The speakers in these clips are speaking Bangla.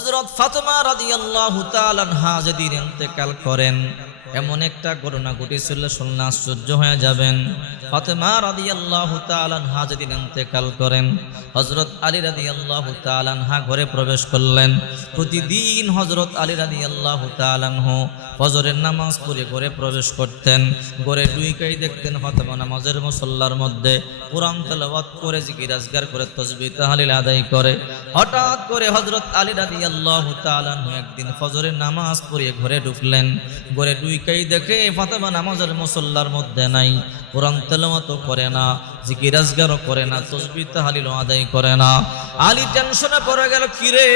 হযরত ফাতেমা রাদিয়াল্লাহু তাআলা আনহা যেদিন ইন্তেকাল করেন, এমন একটা ঘটনা ঘটেছিল, শুনলে আশ্চর্য হয়ে যাবেন। ফাতেমা রাদিয়াল্লাহু তাআলা আনহা যেদিন ইন্তেকাল করেন, হযরত আলী রাদিয়াল্লাহু তাআলা আনহা ঘরে প্রবেশ করলেন। প্রতিদিন হযরত আলী রাদিয়াল্লাহু তাআলা আনহু ফজরের নামাজ পড়ে ঘরে প্রবেশ করতেন। ঘরে ঢুকেই দেখতেন ফাতেমা নামাজের মুসল্লার মধ্যে কোরআন তেলাওয়াত করে, জিকির আজকার করে, তাসবিহ তাহলিল আদায় করে। হঠাৎ করে হযরত আলী রাদিয়াল্লাহু তাআলা আনহু একদিন ফজরের নামাজ পড়ে ঘরে ঢুকলেন। ঘরে ঢুকেই দেখে ফাতেমা নামাজের মুসল্লার মধ্যে নাই, কোরআন তেলাওয়াত করে না, জিকির আজকারও করে না, তাসবিহ তাহলিল আদায় করে না। আলী টেনশনে পড়ে গেল, কিরে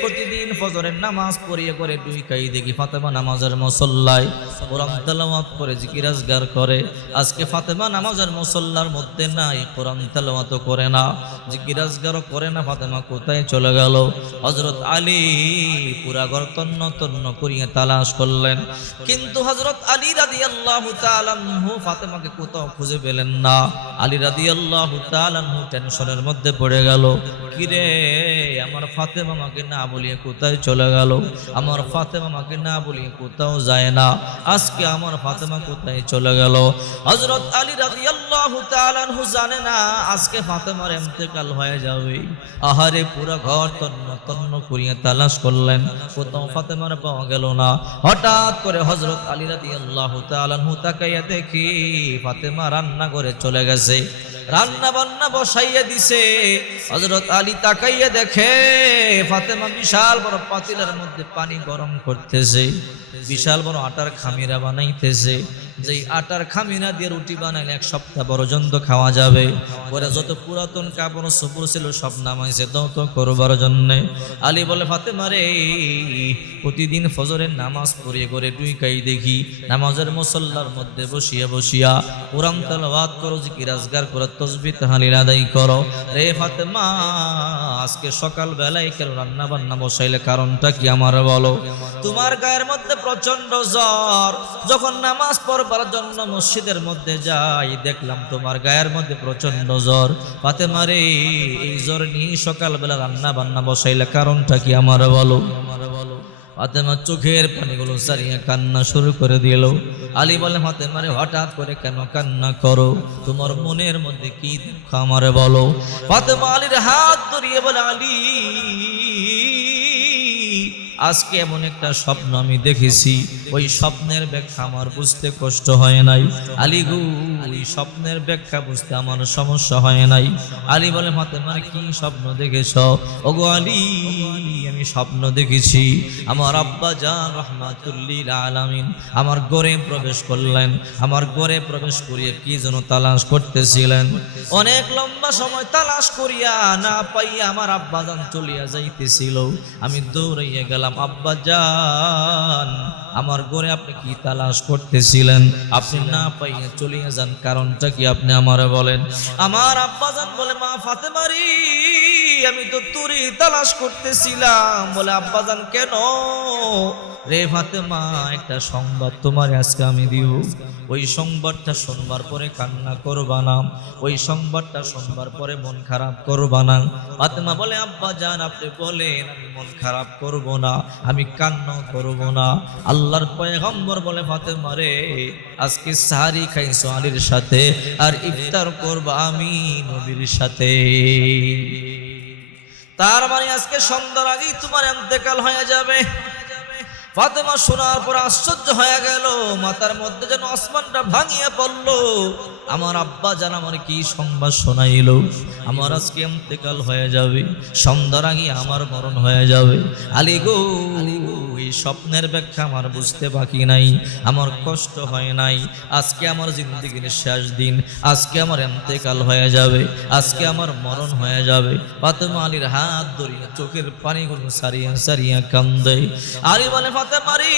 প্রতিদিন ফজরের নামাজ পড়িয়ে করে ঢুকেই দেখি ফাতেমা নামাজের মুসল্লায় কোরআন তেলাওয়াত করে, জিকির আজকার করে, আজকে ফাতেমা নামাজের মুসল্লার মধ্যে নাই, কোরআন তেলাওয়াত করে না, জিকির আজকারও করে না, ফাতেমা কোথায় চলে গেল? হযরত আলী পুরা ঘর তন্ন তন্ন করিয়ে তালাশ করলেন, কিন্তু হযরত আলী রাদিয়াল্লাহু তাআলা আনহু ফাতেমাকে কোথাও খুঁজে পেলেন না। আলী রাদিয়াল্লাহু তাআলা আনহু টেনশনের মধ্যে পড়ে গেল, কিরে আমার ফাতেমা আমাকে না বলিয়ে কোথায় চলে গেল? আমার ফাতেমা আমাকে না বলিয়ে কোথাও যায় না, আজকে আমার ফাতেমা কোথায় চলে গেল? হযরত আলী রাদিয়াল্লাহু তাআলা আনহু জানে না আজকে ফাতেমার ইন্তেকাল হয়ে যাবে। আহারে পুরা ঘর তন্ন তন্ন করিয়ে তালাশ করলেন, কোথাও ফাতেমার পাওয়া গেল না। হঠাৎ করে হযরত আলী রাদিয়াল্লাহু তাআলা আনহু তাকাইয়া দেখি ফাতেমা রান্না করে চলে গেছে, রান্না বান্না বসাইয়া দিছে। হযরত আলী তাকাইয়া দেখে ফাতেমা বিশাল বড় পাতিলের মধ্যে পানি গরম করতেছে, বিশাল বড় আটার খামিরা বানাইতেছে। যেই আটার খামিরা দিয়ে রুটি বানাইলে এক সপ্তাহ পর্যন্ত খাওয়া যাবে। পরে যত পুরাতন কাপড় চোপড় ছিল সব নামাইছে দৌত করবার জন্য। আলী বলে, ফাতেমা রে, প্রতিদিন ফজরের নামাজ পড়িয়ে করে ঢুকাই দেখি নামাজের মুসল্লার মধ্যে বসিয়া বসিয়া কোরআন তেলাওয়াত করো, জিকির আজকার করো, তাসবিহ তাহলিল আদায় করো। রে ফাতেমা, আজকে সকাল বেলায় কেন রান্না বান্না বসাইলে কারণটা কি আমার বলো? তোমার গায়ের মধ্যে প্রচন্ড জ্বর, যখন নামাজ পড়বার জন্য মসজিদের মধ্যে যাই দেখলাম তোমার গায়ের মধ্যে প্রচন্ড জ্বর। ফাতেমা রে, এই জ্বর নিয়ে সকালবেলা রান্না বান্না বসাইলে কারণটা কি আমার বলো? ফাতেমা চোখের পানিগুলো সারিয়ে কান্না শুরু করে দিল। আলী বলে, ফাতেমা রে, হঠাৎ করে কেন কান্না করো? তোমার মনের মধ্যে কি দুঃখ আমারে বলো? ফাতেমা আলীর হাত ধরিয়ে বলে, আলী, আজকে এমন একটা স্বপ্ন আমি দেখেছি, ওই স্বপ্নের ব্যাখ্যা আমার বুঝতে কষ্ট হয় নাই। আলী গো, ওই স্বপ্নের ব্যাখ্যা বুঝতে আমার সমস্যা হয় নাই। আলী বলে, ফাতেমা কি স্বপ্ন দেখেছ? ওগো আলী, আমি স্বপ্ন দেখেছি আমার আব্বা জান রাহমাতুল্লিল আলামিন আমার ঘরে প্রবেশ করলেন। আমার ঘরে প্রবেশ করিয়ে কি যেন তালাশ করতেছিলেন। অনেক লম্বা সময় তালাশ করিয়া না পাইয়া আমার আব্বা জান চলিয়া যাইতেছিল। আমি দৌড়াইয়া গেলাম, আব্বা জান, আমার ঘরে আপনি কি তালাশ করতেছিলেন? আপনি না পাইয়া চলিয়া যান, কারণটা কি আপনি আমারে বলেন? আমার আব্বা জান বলে, মা ফাতেমা রে, আমি তো তোরই তালাশ করতেছিলাম। বলে, আব্বা জান কেন? রে ফাতেমা, একটা সংবাদ তোমার আজকে আমি দিব, ওই সংবাদটা শুনবার পরে কান্না করবা না, ওই সংবাদটা শুনবার পরে মন খারাপ করবা না। ফাতেমা বলে, আব্বা জান আপনি বলেন, আমি মন খারাপ করব না, আমি কান্না করব না। আল্লাহর পয়গম্বর বলে, ফাতেমা রে, আজকে সাহারি খাইছো আলীর সাথে, আর ইফতার করবা আমি নবীর সাথে। তার মানে আজকে সন্ধ্যার আগেই তোমার ইন্তেকাল হয়ে যাবে। ফাতেমা শোনার পর আশ্চর্য হয়ে গেল, মাথার মধ্যে যেন আসমানটা ভাঙিয়া পড়ল। আমার আব্বা জান আমার কি সংবাদ শোনাইল? আমার আজকে ইন্তেকাল হয়ে যাবে, সন্ধ্যার আগে আমার মরণ হয়ে যাবে। আলী গো, এই স্বপ্নের ব্যাখ্যা আমার বুঝতে বাকি নাই, আমার কষ্ট হয় নাই। আজকে আমার জিন্দেগির শেষ দিন, আজকে আমার ইন্তেকাল হয়ে যাবে, আজকে আমার মরণ হয়ে যাবে। ফাতেমা আলীর হাত ধরিয়া চোখের পানিগুলো সারিয়া সারিয়া কান্দে। আলী বলে, ফাতেমা রে,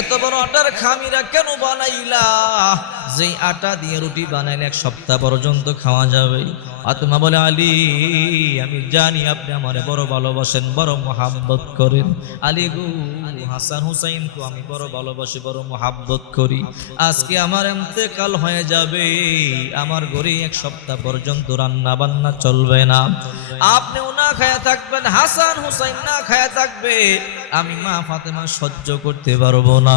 এত বড় আটার খামিরা কেন বানাইলা? যেই আটা দিয়ে রুটি বানাইলে এক সপ্তাহ পর্যন্ত খাওয়া যাবে, ফাতেমা বলে আলী আমি জানি আপনি আমারে বড় ভালোবাসেন, বড় মোহাব্বত করেন। আলী গো হাসান হুসাইন তো আমি বড় ভালোবাসি, বড় মোহাব্বত করি। আজকে আমার ইন্তেকাল হয়ে যাবে, আমার ঘরে এক সপ্তাহ পর্যন্ত রান্না বান্না চলবে না, আপনিও না খায়া থাকবেন, হাসান হুসাইন না খায়া থাকবে, আমি মা ফাতেমা সহ্য করতে পারবো না।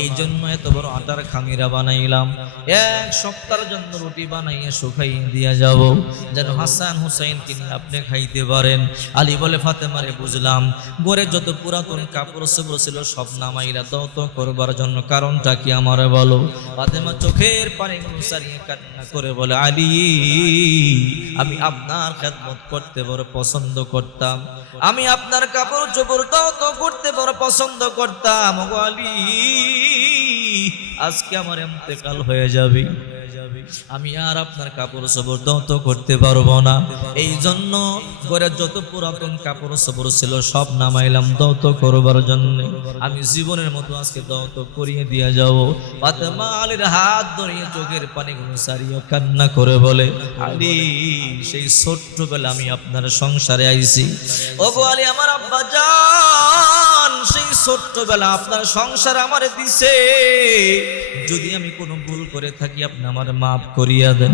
এই জন্য এত বড় আটার খামিরা বানাইলাম, এক সপ্তাহের জন্য রুটি বানাইয়ে শুকাইয়ে দিয়া যাব, যেন হাসান হুসাইন কিনে আপনি খাইতে পারেন। আলী বলে ফাতেমারে বুঝলাম, ঘরে যত পুরাতন কাপড় চোপড় ছিল সব নামাইলা দাও তো করবার জন্য, কারণটা কি আমারে বলো। ফাতেমা চোখের পানি মুছারিয়ে কান্না করে বলে আলী আমি আপনার খেদমত করতে বড় পছন্দ করতাম, আমি আপনার কাপড় চোপড় দাও তো করতে বড় পছন্দ করতাম। ওগো আলী আজকে আমার ইন্তেকাল হয়ে যাবে, আমি আর আপনার কাপড় চোপড় দৌত করতে পারবো না। এই জন্য ঘরের যত পুরাতন কাপড় চোপড় ছিল সব নামাইলাম দৌত করবার জন্য, আমি জীবনের মতো আজকে দৌত করিয়ে দিয়ে যাব। ফাতেমা আলীর হাত ধরিয়ে চোখের পানিগুলো সারিয়ে কান্না করে বলে আলী সেই ছোট্টবেলা আমি আপনার সংসারে আইছি, ওগো আলী আমার আব্বা জান সেই ছোট্টবেলা আপনার সংসার আমারে দিছে, যদি আমি কোনো ভুল করে থাকি আপনি আমার মাফ করিয়া দেন।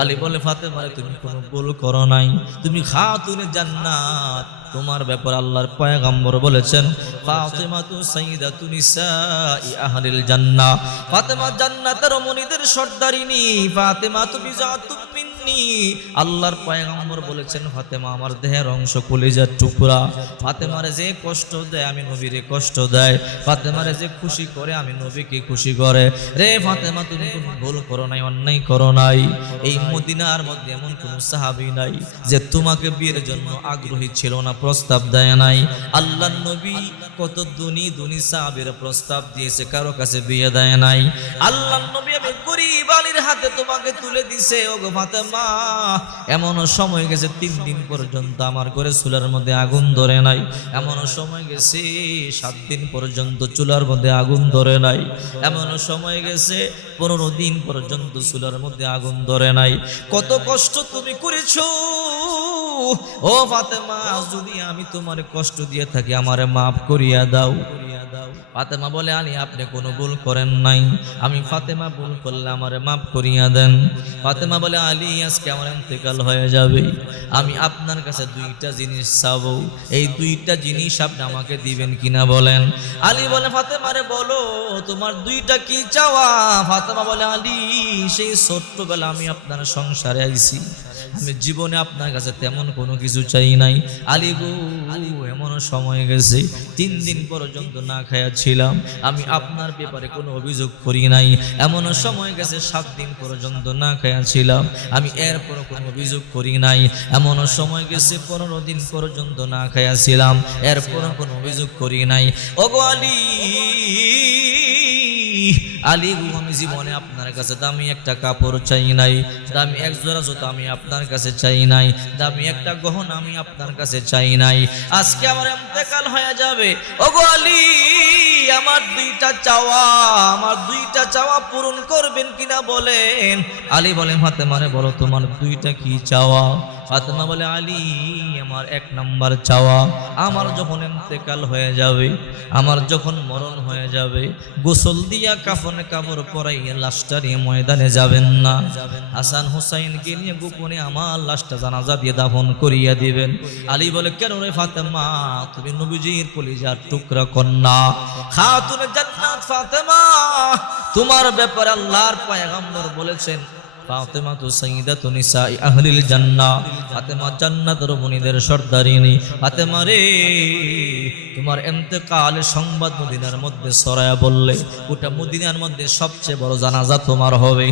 আলী বলে ফাতেমা তুমি কোনো ভুল করো নাই, তুমি খাতুনে জান্নাত, তোমার ব্যাপার আল্লাহর পয়গম্বর বলেছেন ফাতেমাতু সাইয়্যিদাতু নিসাই আহলিল জান্নাহ, ফাতেমা জান্নাতের রমণীদের সর্দারিনী, ফাতেমাতু বিজাতুম মিন্নি, আল্লাহর পয়গম্বর বলেছেন ফাতেমা আমার দেহের অংশ, কলিজার টুকরা। ফাতেমারে যে কষ্ট দেয় আমি নবীরে কষ্ট দেয়, ফাতেমারে যে খুশি করে আমি নবীকে খুশি করে। রে ফাতেমা তুমি কোনো ভুল করো নাই, অন্যায় করো নাই। এই মদিনার মধ্যে এমন কোন সাহাবী নাই যে তোমাকে বিয়ের জন্য আগ্রহী ছিল না, প্রস্তাব দেয় নাই। আল্লাহর নবী কত দুনি সাহাবীর প্রস্তাব দিয়েছে, কারো কাছে বিয়ে দেয় নাই। আল্লাহর নবী আমি গরীব আলীর হাতে তোমাকে তুলে দিছে। ওগো ফাতেমা এমন সময় গেছে 3 দিন পর্যন্ত আমার ঘরে চুলার মধ্যে আগুন ধরে নাই, এমন সময় গেছে 7 দিন পর্যন্ত চুলার মধ্যে আগুন ধরে নাই, এমন সময় গেছে 15 দিন পর্যন্ত চুলার মধ্যে আগুন ধরে নাই। কত কষ্ট তুমি করেছো ও ফাতেমা, যদি আমি তোমার কষ্ট দিয়ে থাকি আমারে মাফ করিয়া দাও। ফাতেমা বলে আলী আপনি কোনো ভুল করেন নাই, আমি ফাতেমা ভুল করলে আমারে মাফ করিয়া দেন। ফাতেমা বলে আলী আজকে আমার ইন্তেকাল হয়ে যাবে, আমি আপনার কাছে 2টা জিনিস চাবো, এই 2টা জিনিস আপনি আমাকে দিবেন কিনা বলেন। আলী বলে ফাতেমারে বলো তোমার 2টা কি চাওয়া। ফাতেমা বলে আলী সেই ছোট্টবেলা আমি আপনার সংসারে আইছি, আমি জীবনে আপনার কাছে তেমন কোনো কিছু চাই নাই। আলী গো এমন সময় গেছে 3 দিন পর্যন্ত না খায়া ছিলাম, আমি আপনার ব্যাপারে কোনো অভিযোগ করি নাই। এমন সময় গেছে 7 দিন পর্যন্ত না খায়া ছিলাম, আমি এরপর কোনো অভিযোগ করি নাই। এমন সময় গেছে 15 দিন পর্যন্ত না খায়া ছিলাম, এরপর কোনো অভিযোগ করি নাই। ওগো আলী আলী গো আমি জীবনে আপনার কাছে দামি একটা কাপড় চাই নাই, দামি 1 জোড়া জুতা আমি আপনার কাছে চাই নাই, দামি একটা গহনা আমি আপনার কাছে চাই নাই। আজকে আমার ইন্তেকাল হয়ে যাবে, ওগো আলী আমার 2টা চাওয়া, আমার 2টা চাওয়া পূরণ করবেন কিনা বলেন। আলী বলেন ফাতেমারে বলো তোমার 2টা কি চাওয়া। ফাতেমা বলে আলী আমার 1 নাম্বার চাওয়া, আমার যখন ইন্তেকাল হয়ে যাবে, আমার যখন মরণ হয়ে যাবে, গোসল দিয়া কাফনে কাপড় পরাইয়া লাশটা নিয়ে ময়দানে যাবেন না, হাসান হুসাইনকে নিয়ে গোপনে আমার লাশটা জানাজা দিয়ে দাফন করিয়া দিবেন। আলী বলে কেন রে ফাতেমা, তুমি নবীজির কলিজার টুকরা কন্যা, খাতুনে জান্নাত ফাতেমা, তোমার ব্যাপারে আল্লাহর পয়গম্বর বলেছেন ফাতেমাতু সাইয়্যিদাতু নিসাই আহলিল জান্নাহ, ফাতেমা জান্নাতের রমণীদের সর্দারিনী। ফাতেমা রে তোমার ইন্তেকালের সংবাদ মদিনার মধ্যে ছড়ায়া বললে গোটা মদিনার মধ্যে সবচেয়ে বড় জানাজা তোমার হবে।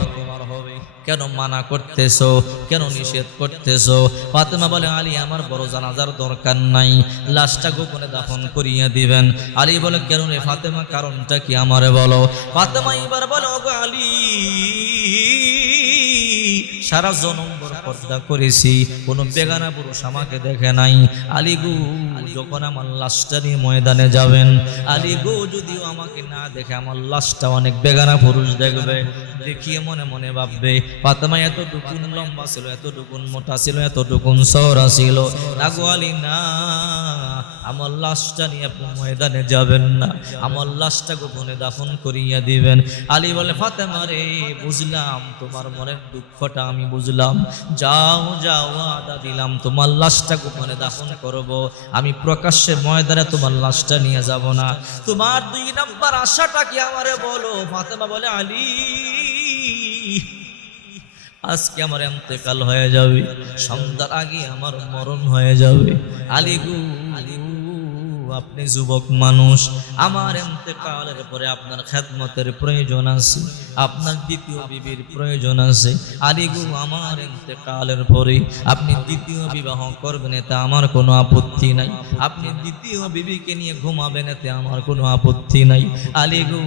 কেন মানা করতেছো, কেন নিষেধ করতেছো? ফাতেমা বলে আলী আমার বড় জানাজার দরকার নাই, লাশটা গোপনে দাফন করিয়া দিবেন। আলী বলে কেন রে ফাতেমা, কারণটা কি আমারে বলো। ফাতেমা এবার বলো গো আলী সারা জনম পর্দা করেছি, কোনো বেগানা পুরুষ আমাকে দেখে নাই। আলী গো, যখন আমার লাশটা নিয়ে ময়দানে যাবেন, আলী গো যদিও আমাকে না দেখে আমার লাশটা অনেক বেগানা পুরুষ দেখবে, দেখিয়ে মনে মনে ভাববে ফাতেমা এতটুকুন লম্বা ছিল, এতটুকুন মোটা ছিল, এতটুকুন চওড়া ছিল। না গো আলী না, আমার লাশটা নিয়ে আপনি ময়দানে যাবেন না, আমার লাশটা গোপনে দাফন করিয়া দিবেন। আলী বলে ফাতেমা রে, বুঝলাম তোমার মনের দুঃখটা, আমি বুঝলাম। যাও যাও, আদা দিলাম, তোমার লাশটা গোপনে দাফন করব, আমি প্রকাশ্যে ময়দানে তোমার লাশটা নিয়ে যাব না। তোমার 2 নম্বর আশাটা কি আমারে বলো। ফাতেমা বলে আলী, আজকে আমার ইন্তেকাল হয়ে যাবে, সন্ধ্যার আগে আমার মরণ হয়ে যাবে। আলী গো, আপনি যুবক মানুষ, আমার ইন্তেকালের পরে আপনার খেদমতের প্রয়োজন আছে, আপনার দ্বিতীয় বিবির প্রয়োজন আছে। আলী গো, আমার ইন্তেকালের পরে আপনি দ্বিতীয় বিবাহ করবেন, এতে আমার কোনো আপত্তি নাই। আপনি দ্বিতীয় বিবিকে নিয়ে ঘুমাবেন, এতে আমার কোনো আপত্তি নাই। আলী গো,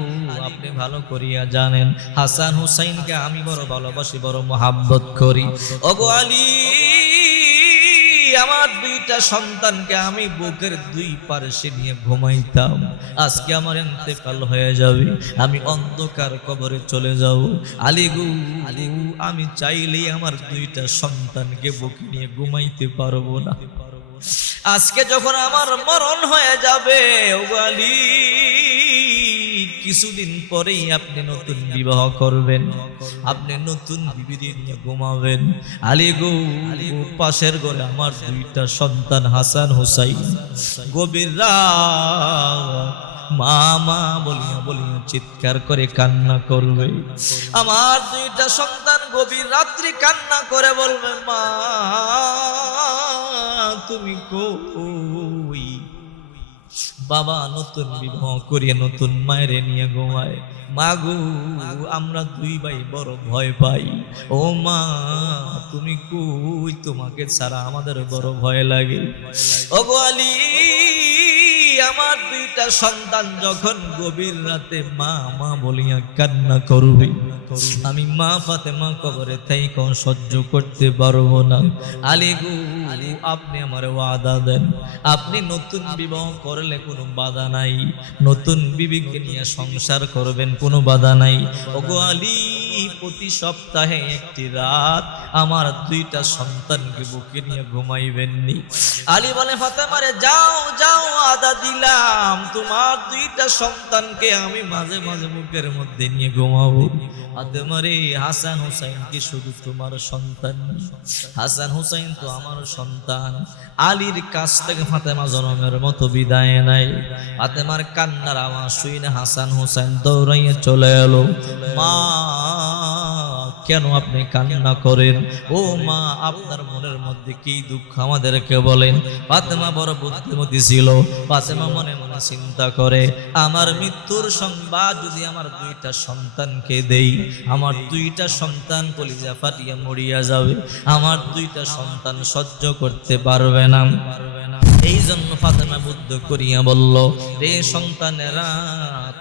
আপনি ভালো করিয়া জানেন হাসান হুসাইনকে আমি বড় ভালোবাসি, বড় মহাব্বত করি। ওগো আলী, আমার 2টা সন্তানকে আমি বুকের 2 পাশে নিয়ে ঘুমাইতাম, আজকে আমার ইন্তেকাল হয়ে যাবে, আমি অন্ধকার কবরে চলে যাব। আলী গো, আমি চাইলেই আমার 2টা সন্তানকে বুকে নিয়ে ঘুমাইতে পারবো না। আজকে যখন আমার মরণ হয়ে যাবে, ওগো আলী, কিছুদিন পরেই আপনি নতুন বিবাহ করবেন, আপনি নতুন বিবি নিয়ে ঘুমাবেন। আলী গো, পাশের ঘরে আমার 2টা সন্তান হাসান হুসাইন গভীর রাত মা মা বলিয়া বলিয়া চিৎকার করে কান্না করবে। আমার 2টা সন্তান গভীর রাত্রি কান্না করে বলবে, মা তুমি কই? বাবা নতুন বিবাহ করিয়ে নতুন মায়ের নিয়ে ঘুমায়। মা গো, আমরা 2 ভাই বড় ভয় পাই। ও মা, তুমি কই? তোমাকে ছাড়া আমাদের বড় ভয় লাগে। ও গো আলী, আমার 2টা সন্তান যখন গভীর রাতে মা মা বলিয়া কান্না করবে, আমি মা ফাতেমা কবরে তাই কোন সহ্য করতে পারবো না। আলী গো, আপনি আমার ওয়াদা দেন, আপনি নতুন বিবাহ করলে কোনো বাধা নাই, নতুন বিবিকে নিয়ে সংসার করবেন, কোনো বাধা নাই। ওগো আলী, প্রতি সপ্তাহে একটি রাত আমার 2টা সন্তানকে বুকে নিয়ে ঘুমাইবেননি। আলী বলে ফাতেমা রে, যাও যাও, আদা দিলাম, তোমার 2টা সন্তানকে আমি মাঝে মাঝে বুকের মধ্যে নিয়ে ঘুমাবো। ফাতেমা রে, হাসান হুসাইন কি শুধু তোমার সন্তান? হাসান হুসাইন তো আমার সন্তান। আলীর কাছ থেকে ফাতেমা জনমের মতো বিদায় নাই। ফাতেমার কান্নার আওয়াজ শুনে হাসান হুসাইন দৌড়াইয়ে চলে এলো। মা, কেন আপনি কান্না করেন? ও মা, আপনার মনের মধ্যে কি দুঃখ আমাদেরকে বলেন। ফাতেমা বড় বুদ্ধিমতী ছিল। ফাতেমা মনে মনে চিন্তা করে, আমার মৃত্যুর সংবাদ যদি আমার 2টা সন্তানকে দেই, আমার 2টা সন্তান কলিজা ফাটিয়া মরিয়া যাবে, আমার 2টা সন্তান সহ্য করতে পারবে না। এই জন্য ফাতেমা বুদ্ধ করিয়া বলল, রে সন্তানেরা,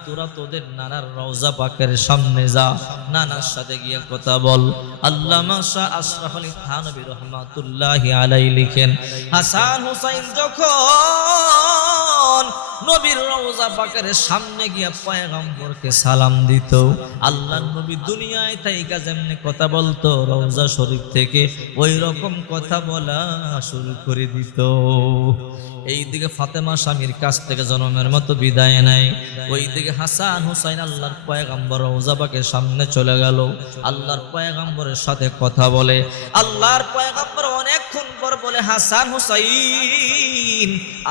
তোরা তোদের নানার রওজা পাকের সামনে যা, নানার সাথে গিয়ে কথা বল। আল্লামা শাহ আশরাফ আলী থানভী রহমাতুল্লাহি আলাইহি লিখেন, হাসান হুসাইন যখন নবীর রওজা পাকের সামনে গিয়া পয়গম্বরকে সালাম দিত, আল্লাহর নবী দুনিয়ায় থাইকা যেমনি কথা বলতো, রওজা শরীফ থেকে ওই রকম কথা বলা শুরু করে দিত। এইদিকে ফাতেমা স্বামীর কাছ থেকে জনমের মতো বিদায় নেয়, ওইদিকে হাসান হুসাইন আল্লাহর পয়গম্বর রওজা পাকের সামনে চলে গেল, আল্লাহর পয়গম্বরের সাথে কথা বলে। আল্লাহর পয়গম্বর অনেকক্ষণ পর বলে, হাসান হুসাইন,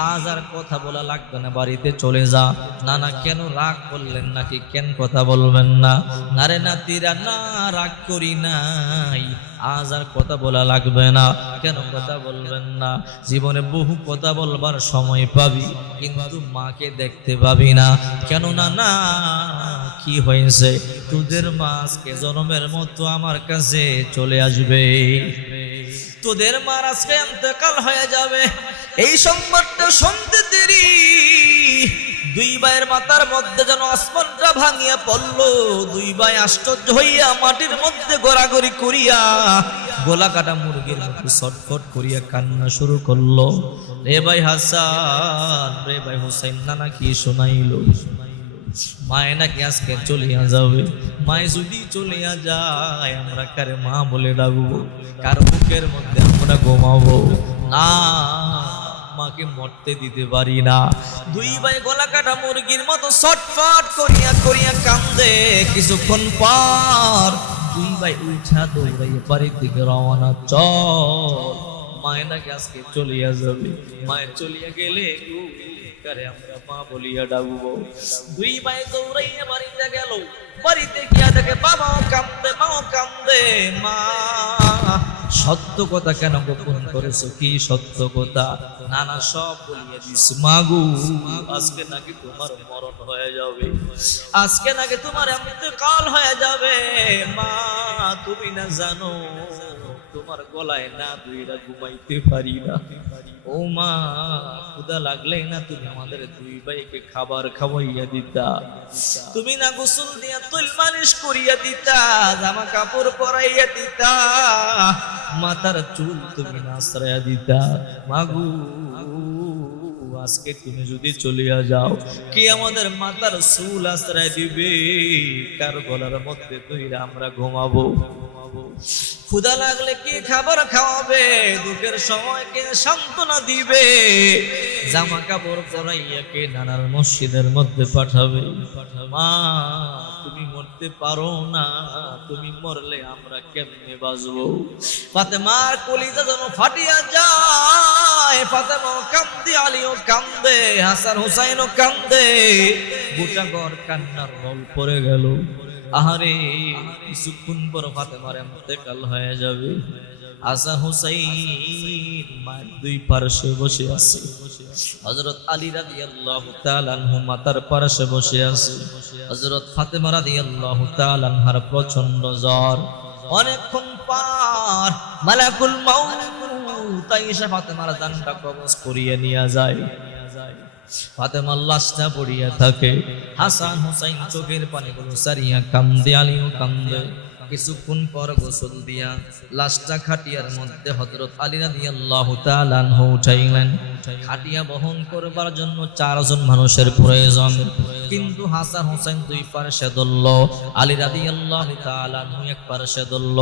আজ আর কথা বলা লাগবে না, বাড়িতে চলে যা। না না, কেন রাগ করলেন নাকি? কেন কথা বলবেন না? না রে নাতিরা, না রাগ করি নাই, আজ আর কথা বলা লাগবে না। কেন কথা বলবেন না? জীবনে বহু কথা বলবার সময় পাবি, কিন্তু মাকে দেখতে পাবি না। কেন না? না, কি হয়েছে? তোদের মা আজকে জন্মের মতো আমার কাছে চলে আসবে, তোদের মার আজকে ইন্তেকাল হয়ে যাবে। এই সংবাদটা শুনতে দেরি 2 ভাইয়ের মাথার মধ্যে যেন আসমানটা ভাঙিয়া পড়লো। 2 ভাই আশ্চর্য হইয়া মাটির মধ্যে গড়াগড়ি করিয়া গলা কাটা মুরগির মতো ছটফট করিয়া কান্না শুরু করলো। রে ভাই হাসান, রে ভাই হুসাইন, নানা কি শোনাইল? মায়ে নাকি আজকে চলিয়া যাবে। মায়ে যদি চলিয়া যায় আমরা কারে মা বলে ডাকবো? কার বুকের মধ্যে আমরা ঘুমাবো? না, মাকে মরতে দিতে পারি না। দুই ভাই গলা কাটা মুরগির মতো ছটফট করিয়া করিয়া কান্দে। কিছুক্ষণ পর দুই ভাই উঠা দৌড়াইয়া বাড়ির দিকে রওনা। চল, মায়ের নাকি আজকে চলিয়া যাবে। মায়ের চলিয়া গেলে কারে আমরা মা বলিয়া ডাকবো? দুই ভাই দৌড়াইয়া বাড়িতে গেল। বাড়িতে গিয়া দেখে বাবাও কান্দে, মাও কান্দে। মা, সত্য কথা কেন গোপন করেছো? কি সত্য কথা? নানা সব বলিয়া দিস। মাগু, আজকে নাকি তোমার মরণ হয়ে যাবে, আজকে নাকি তোমার ইন্তেকাল হয়ে যাবে। মা, তুমি না জানো তোমার গলায় না দুইরা ঘুমাইতে পারি না। ও মা, ক্ষুধা লাগলেই না তুমি আমাদের দুই ভাইকে খাবার খাওয়াইয়া দিতা, তুমি না গোসল দিয়া তুল মালিশ করিয়া দিতা, জামা কাপড় পরাইয়া দিতা, মাথার চুল তুমি না আশ্রয়া দিতা। মাগু, আজকে তুমি যদি চলিয়া যাও, কি আমাদের মাথার চুল আশ্রয় দিবে? কার গলার মধ্যে ধইরা আমরা ঘুমাবো? ক্ষুধা লাগলে কি খাবার খাওয়াবে? দুঃখের সময় কে সান্ত্বনা দিবে? জামা কাপড় পরাইয়া কে নানার মসজিদের মধ্যে পাঠাবে? মা, তুমি মরতে পারো না, তুমি মরলে আমরা কেমনে বাঁচবো? ফাতেমার কলিজা যেন ফাটিয়া যায়। ফাতেমাও কান্দে, আলীও কান্দে, হাসান হুসাইনও কান্দে। গোটা ঘর কান্নার রোল পড়ে গেল। আহারে, কিছুক্ষণ পর ফাতেমার ইন্তেকাল হয়ে যাবে। হাসান হুসাইন মায়ের দুই পার্শ্বে বসে আছে। হযরত আলী রাদিয়াল্লাহু তাআলা আনহু মাতার পার্শ্বে বসে আছে। হযরত ফাতেমা রাদিয়াল্লাহু তাআলা আনহার প্রচন্ড জ্বর। অনেকক্ষণ পর মালাকুল মাউত আয়েশা ফাতেমার জানটা কবজ করিয়ে নিয়ে যায়। ফাতেমার লাশটা পড়িয়া থাকে। হাসান হুসাইন চোখের পানিগুলো সারিয়া কান্দে, আলীও কান্দে। কিছুক্ষণ পর গোসল দিয়া লাশটা খাটিয়ার মধ্যে হযরত আলী রাদিয়াল্লাহু তাআলা আনহু উঠাইলেন। খাটিয়া বহন করবার জন্য 4 জন মানুষের প্রয়োজন, কিন্তু হাসান হুসাইন দুই পাশে ধরল, আলী রাদিয়াল্লাহু তাআলা আনহু এক পাশে ধরল।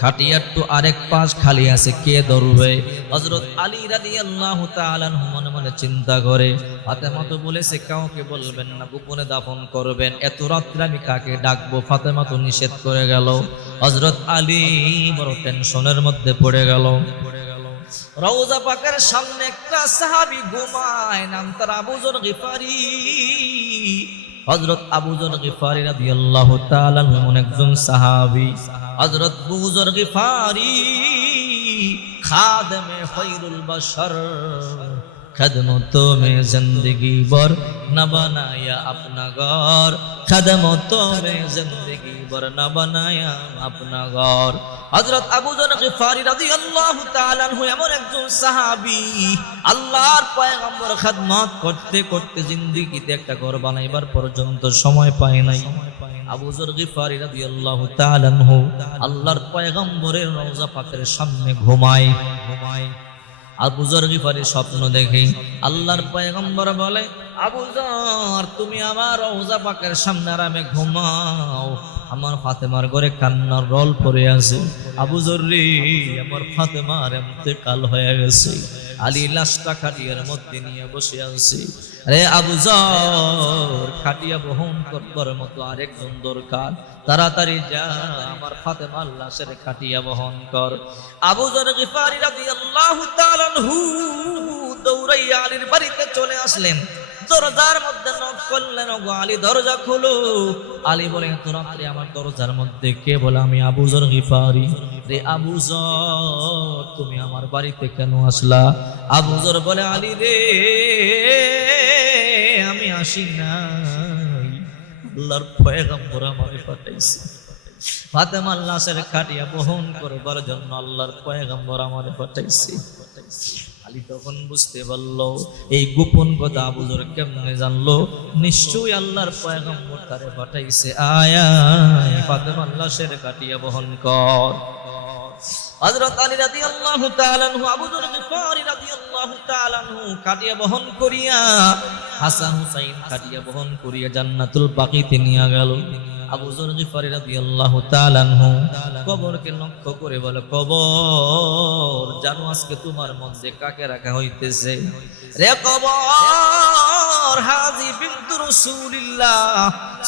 খাটিয়ার তো আরেক পাশ খালি আছে, কে ধরবে? হযরত আলী রাদিয়াল্লাহু তাআলা আনহু মনে মনে চিন্তা করে, ফাতেমা তো বলেছে কাউকে বলবেন না, গোপনে দাফন করবেন, এত রাত্রে আমি কাকে ডাকবো? ফাতেমা তো নিষেধ করে গেল। হযরত আলী বড় টেনশনের মধ্যে পড়ে গেল। রওজা পাকের সামনে একটা সাহাবী ঘুমায়, নাম তার আবু যর গিফারি। হযরত আবু যর গিফারি রাদিয়াল্লাহু তাআলা এমন একজন সাহাবী। হযরত আবু যর গিফারি খাদেমে খৈরুল বাশর, खदमतों में जिंदगी भर न बनाया अपना घर, खदमतों में जिंदगी भर न बनाया अपना घर। हजरत अबू जर गफारी রাদিয়াল্লাহু তাআলা আনহু এমন একজন সাহাবী, আল্লাহর পয়গম্বর খিদমত করতে করতে জিন্দেগিতে একটা ঘর বানাইবার পর্যন্ত সময় পায় নাই। আবু যর গিফারি রাদিয়াল্লাহু তাআলা আনহু আল্লাহর পয়গম্বরের রওজা পাকের সামনে ঘুমায়। আবু যর গিফারি স্বপ্ন দেখে আল্লাহর পয়গম্বর বলে, আবু যর, তুমি আমার রওজা পাকের সামনে আরামে ঘুমাও, আমার ফাতেমার ঘরে কান্নার রোল পড়ে আছে। আবু যর রে, আমার ফাতেমার ইন্তেকাল হয়ে গেছে। আলী লাশটা খাটিয়ার মধ্যে নিয়ে বসে আছে। আরে আবু যর, খাটিয়া বহন করবার মতো আরেকজন দরকার, তাড়াতাড়ি যা আমার ফাতেমার লাশের খাটিয়া বহন কর। আবু যর গিফারি রাদিয়াল্লাহু তাআলা আনহু দৌড়াইয়া আলীর বাড়িতে চলে আসলেন। দরজার মধ্যে নক করলেন, ওগো আলী দরজা খোলো। আলী বলে, এত রাত্রে আমার দরজার মধ্যে কে? বলে, আমি আবু যর গিফারি। রে আবু যর, তুমি আমার বাড়িতে কেন আসলা? আবু যর বলে, আলী রে, আমি আসি নাই, আল্লাহর পয়গম্বর আমাকে পাঠাইছে। ফাতেমার লাশের খাটিয়া বহন করবার জন্য আল্লাহর পয়গম্বর আমাকে পাঠাইছে। আলী তখন বুঝতে পারলো এই গোপন কথা আবু যর কেমনে জানলো? নিশ্চয়ই আল্লাহর পয়গম্বর তারে পাঠাইছে। আয় ফাতেমার লাশের খাটিয়া বহন কর। হযরত আলী রাদিয়াল্লাহু তাআলা আনহু আবু যর গিফারি রাদিয়াল্লাহু তাআলা আনহু কাটিয়া বহন করিয়া হাসান হুসাইন কাটিয়া বহন করিয়া জান্নাতুল বাকিতে নিয়ে গেল। আবু যর গিফারি রাদিয়াল্লাহু তাআলা আনহু কবরকে লক্ষ্য করে বলে, কবর জানো আজকে তোমার মধ্যে কাকে রাখা হইতেছে? রে কবর, হাজি বিনতু রাসূলিল্লাহ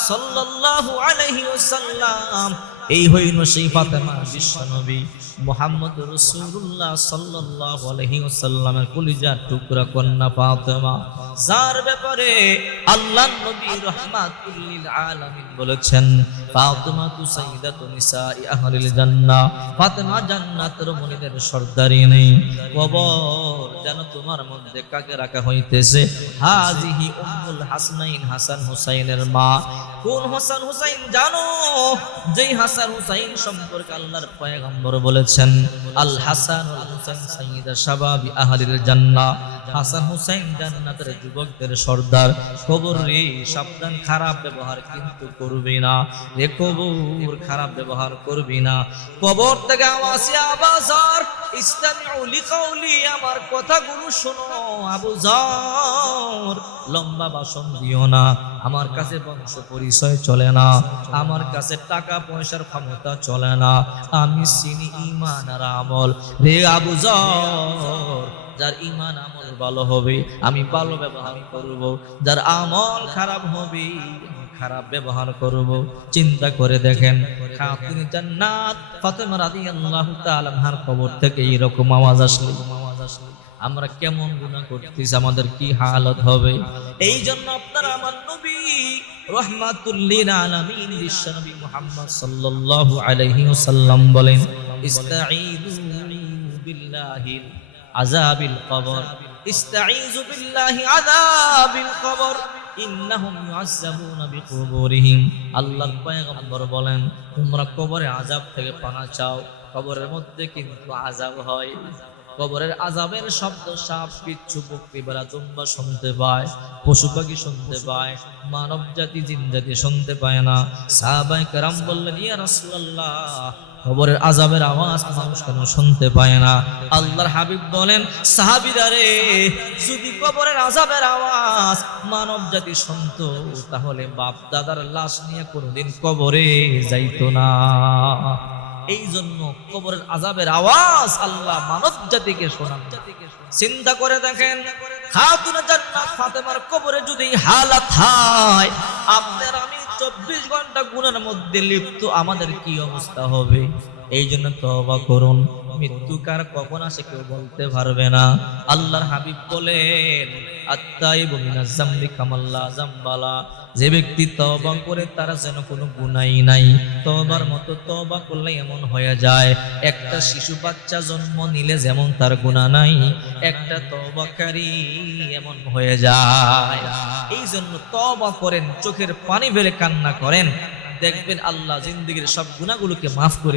সাল্লাল্লাহু আলাইহি ওয়াসাল্লাম, এই হইল সেই ফাতেমা বিশ্বনবী মুহাম্মদ রাসূলুল্লাহ সাল্লাল্লাহু আলাইহি ওয়াসাল্লামের কলিজার টুকরা কন্যা ফাতেমা, যার ব্যাপারে আল্লাহর নবী রাহমাতুল লিল আলামিন বলেছেন, ফাতেমা তু সাইয়্যিদাতু নিসাই আহলিল জান্নাহ, ফাতেমা জান্নাতের মহিলাদের সর্দারিনী। কবর জানো তোমার মধ্যে কাকে রাখা হইতেছে? হাজিহি উম্মুল হাসানাইন, হাসান হুসাইনের মা। কোন হাসান হুসাইন জানো? যেই হাসান হুসাইন সম্পর্কে আল্লাহর পয়গম্বর বলেছেন, আল হাসান ওয়াল হুসাইন সাইয়্যিদা শাবাবি আহলিল জান্নাহ, হাসান হুসাইন জান্নাতের যুবকদের সর্দার। কবর রে, সাবধান, খারাপ ব্যবহার কিন্তু করবি না রে কবর, খারাপ ব্যবহার করবি না। কবর থেকে আওয়াজ, আবু যর ইসতামিউ লিকাউলি, আমার কথাগুলো শোনো আবু যর, লম্বা ভাষণ দিও না, আমার কাছে বংশ পরিচয় চলে না, আমার কাছে টাকা পয়সার ক্ষমতা চলে না, আমি চিনি ঈমান আর আমল। রে আবু যর, যার ঈমান আমল ভালো হবে আমি ভালো ব্যবহার করব, যার আমল খারাপ হবে খারাপ ব্যবহার করব। চিন্তা করে দেখেন, খাতুনে জান্নাত ফাতেমা রাদিয়াল্লাহু তাআলা আনহার কবর থেকে এরকম আওয়াজ আসলে আমরা কেমন গুনাহ করতেছি, আমাদের কি হালত হবে? এই জন্য আপনারা আমার নবী রাহমাতুল লিল আলামিন বিশ্বনবী মুহাম্মদ সাল্লাল্লাহু আলাইহি ওয়াসাল্লাম বলেন, ইস্তাঈযু বিল্লাহিল আযাবিল কবর, ইস্তাঈযু বিল্লাহি আযাবিল কবর, ইন্নাহুম ইউআযাবুনা বিকুবুরিহিম। আল্লাহর পয়গম্বর বলেন, তোমরা কবরে আযাব থেকে পানা চাও, কবরের মধ্যে কিন্তু আযাব হয়। কবরের আযাবের শব্দ সাপ, বিচ্ছু, বকরি, ভেড়া, দুম্বা শুনতে পায়, পশু পাখি শুনতে পায়, মানব জাতি জিন জাতি শুনতে পায় না। সাহাবায়ে কেরাম বললেন, ইয়া রাসূলুল্লাহ, কবরের আযাবের আওয়াজ মানুষ কেন শুনতে পায় না? আল্লাহর হাবিব বলেন, সাহাবীরা রে, যদি কবরের আযাবের আওয়াজ মানব জাতি শুনতো, তাহলে বাপ দাদার লাশ নিয়ে কোনোদিন কবরে যাইতো না। এই জন্য কবরের আযাবের আওয়াজ আল্লাহ মানব জাতিকে শোনান। চিন্তা করে দেখেন, খাতুনে জান্নাত ফাতেমার কবরে যদি হালাত হয়, আপনার আমি 24 ঘন্টা গুনাহের মধ্যে লিপ্ত, আমাদের কি অবস্থা হবে? এই জন্য তওবা করুন, মৃত্যু কার কখন আসে কেউ বলতে পারবে না। আল্লাহর হাবিব বলেন, আত্তাইবু মিনাজ যামবি কামাল্লা যামবালা, যে ব্যক্তি তওবা করে তার যেন কোনো গুনাহই নাই। তওবার মতো তওবা করলে এমন হয়ে যায়, একটা শিশু বাচ্চা জন্ম নিলে যেমন তার গুনাহ নাই, একটা তওবাকারী এমন হয়ে যায়। এই জন্য তওবা করেন, চোখের পানি ফেলে কান্না করেন, দেখবেন আল্লাহ জিন্দেগীর সব গুনাহগুলোকে মাফ করে দিবেন।